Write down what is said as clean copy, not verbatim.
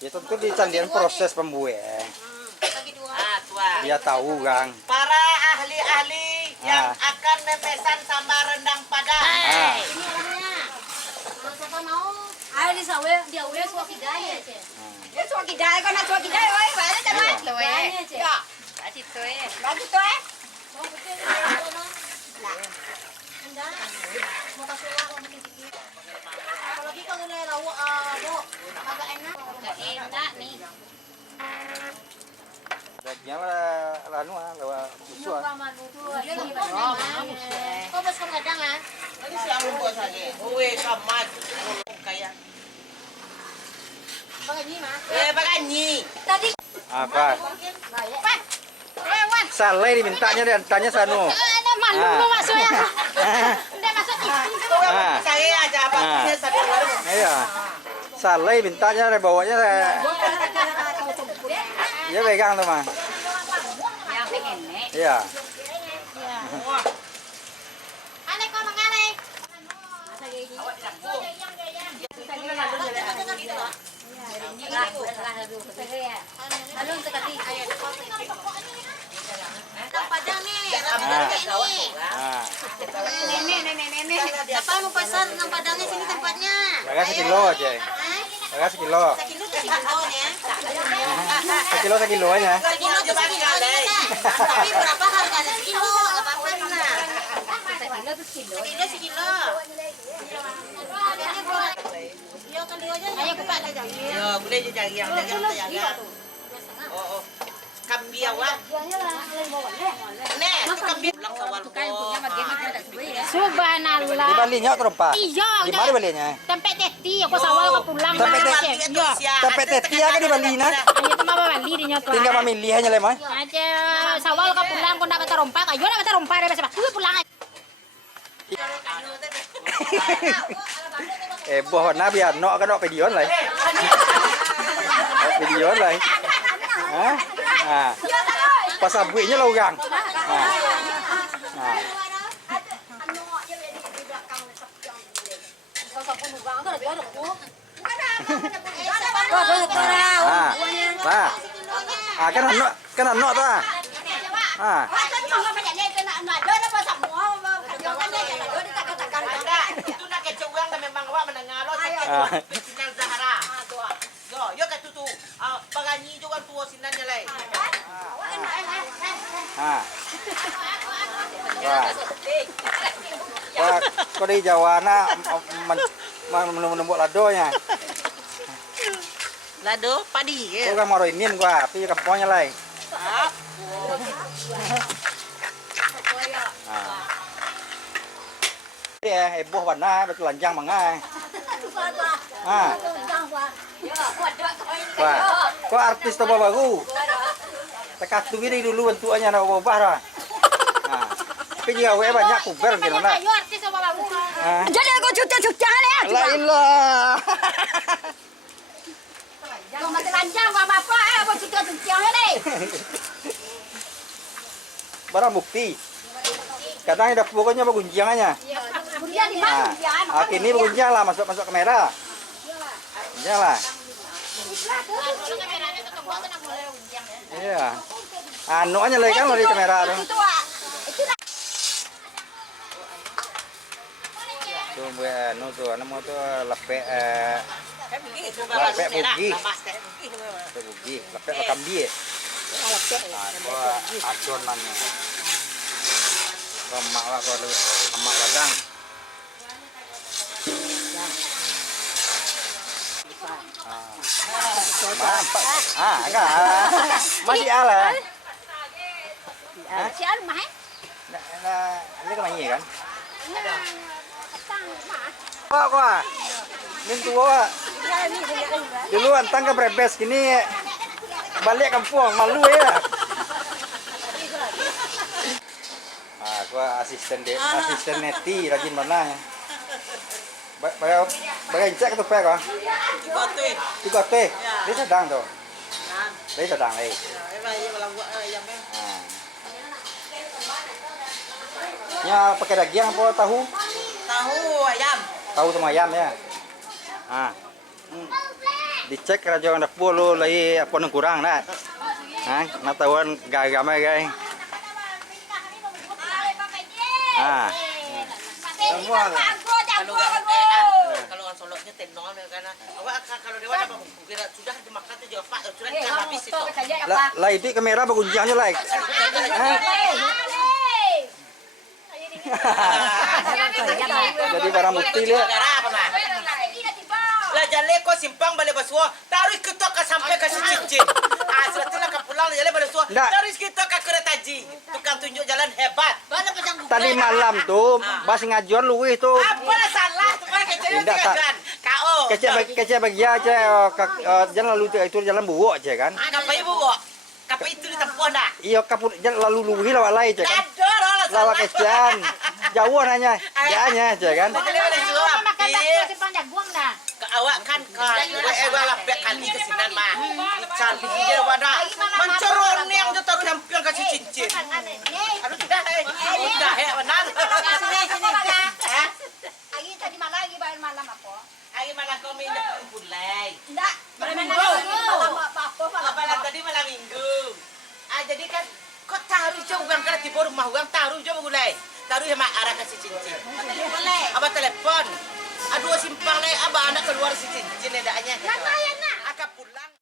Ya tentu dicandian proses pembuahan. Dia tahu, Kang. Para ahli-ahli yang akan memesan sambal rendang Padang. Ini orangnya. Kalau siapa mau, ayo di sawah dia udah suami gaya aja. Dia suami gaya kan suami gaya, oi, mana cara? Gaya aja. Ya, Aci tuh ya. lagi tuh Mau betul mau enggak. Mau kasih uang mau bikin dikit. Apalagi kalau nilai lauk agak enak. Enak nih. Dagingnya lah lanu lawa busuk. Kok bos kadang ah? Ini siang buat saja. Uwe kamat kayak. Bagaimana mas? Baganyi. Tadi. Apa? Pak. Lewat. Saleh dimintanya dan tanya sanu. Ada malu mau masuk ya. Udah masuk TV. Saya aja apa punya satu warung. Iya. Saleh mintanya bawanya dia pegang tuh mah. Yang pengen nek. Iya. Aneh kok menganeh. Padang nih, nenek. Apa mau pesan nang Padangnya sini tempatnya? Harga sekilo aja. Harga sekilo. Sekilo tuh sekilonya. Sekilo sekilonya. Sekilo tuh sekilonya. Tapi berapa harganya sekilo? Apa apa nah? Sekilo tuh sekilo. Sekilo sekilo. Harganya berapa? Yo kan dia aja. Ayo ke Pak aja. Yo, boleh je cari yang jaga. Oh. Kambiawa. Nek, tu kambiawa. Pulang sawal Subhanallah. Di Balinya terus Pak. Iya, Di mana Balinya? tempe teti aku sawal ke pulang. Tempe tetia kan di Balina. Hanya tu mama bali di nyoto. Tinggal memilih aja lemah. Aja sawal ke pulang kau dapat rompak. Ayo dapat rompak deh besok. Pulang. Boh na biar no kan no pedion lah. Pedion lah. Hah? Ah. Pas abuinya lo gang. Kan no ta. Ah. Itu nak kecewang dan memang awak mendengar lo sinan Zahara. Yo kat tu. Baganyi juga tua sinannya lai. Wah, kau di Jawa na menumbuk ladonya. Lado padi Kau kan mau ini gua, tapi kampungnya lai. Heboh warna betul lanjang mangai. Wah, kok artis tuh baru? Tekat tuh ini dulu bentukannya nak ubah dah. Tapi dia banyak kuber gitu nak. Ayo artis apa bagus? Jadi aku cuci-cuci ya. La ilah. Kau mati lanjang kau apa? Aku cuci-cuci ini. Barang bukti. Kadang ada pokoknya bergunjingannya. Bunyian di mana? Ini bergunjing lah masuk kamera. Iya lah. Iya. Anu aja lagi kan dari kamera tuh. Tuh anu tuh, anu tuh lepek bugi. Tuh bugi, lepek kambi. Adonannya. Lemak lah kalau lemak ladang. Mampak. Enggak. Masih ala. Si Al mah? Ini kemana kan? Kok. Min tua. Dulu antang ke Brebes gini balik kampung malu ya. Asisten neti rajin mana ya? Bagai cek tu pek ah? Tiga teh. Dia sedang tu. Dia sedang lagi. Nya pakai daging apa tahu? Tahu ayam. Tahu sama ayam ya. dicek raja anak polo lagi apa yang kurang nak. Nak tahuan gagama guys. Kalau kalau kan soloknya tenong karena awak kalau dewa apa kira sudah dimakan tuh jawab Pak sudah kita habis itu. Lah itu kamera bagunjangnya lah. Jadi barang bukti lihat. Lah jale ko simpang balik basuh taruh kita ke sampai ke cincin. Setelah ke pulang jale balik basuh taruh kita ke kereta ji. Tukang tunjuk jalan hebat. Tadi malam tuh masih ngajuan lu itu. Apa salah tuh Pak kecil KO. Kecil bagi aja jalan lalu itu jalan buwo aja kan. Apa ibu kok? Kapa itu ditempuh dah. Iya kapur jalan lalu luwi lawak lai aja kan. Aduh, Lawak kecian. Jauh nanya, dia aja kan. Awak kan lapek kali ke sinan mah. Ican pikir wadah. Mencorong yang dia taruh hampir kasih cincin. Aduh dah. Udah ya benar. Agi tadi malam lagi bayar malam apa? Ayo malah kau minta pulai. Enggak, malam minggu. Malam tadi malam minggu. Jadi kan kau taruh jauh uang kalau tiba rumah uang taruh jauh gulai. Taruh sama arah kasih cincin. Apa telepon? Aduh simpang leh abah anak keluar si cincin edaknya.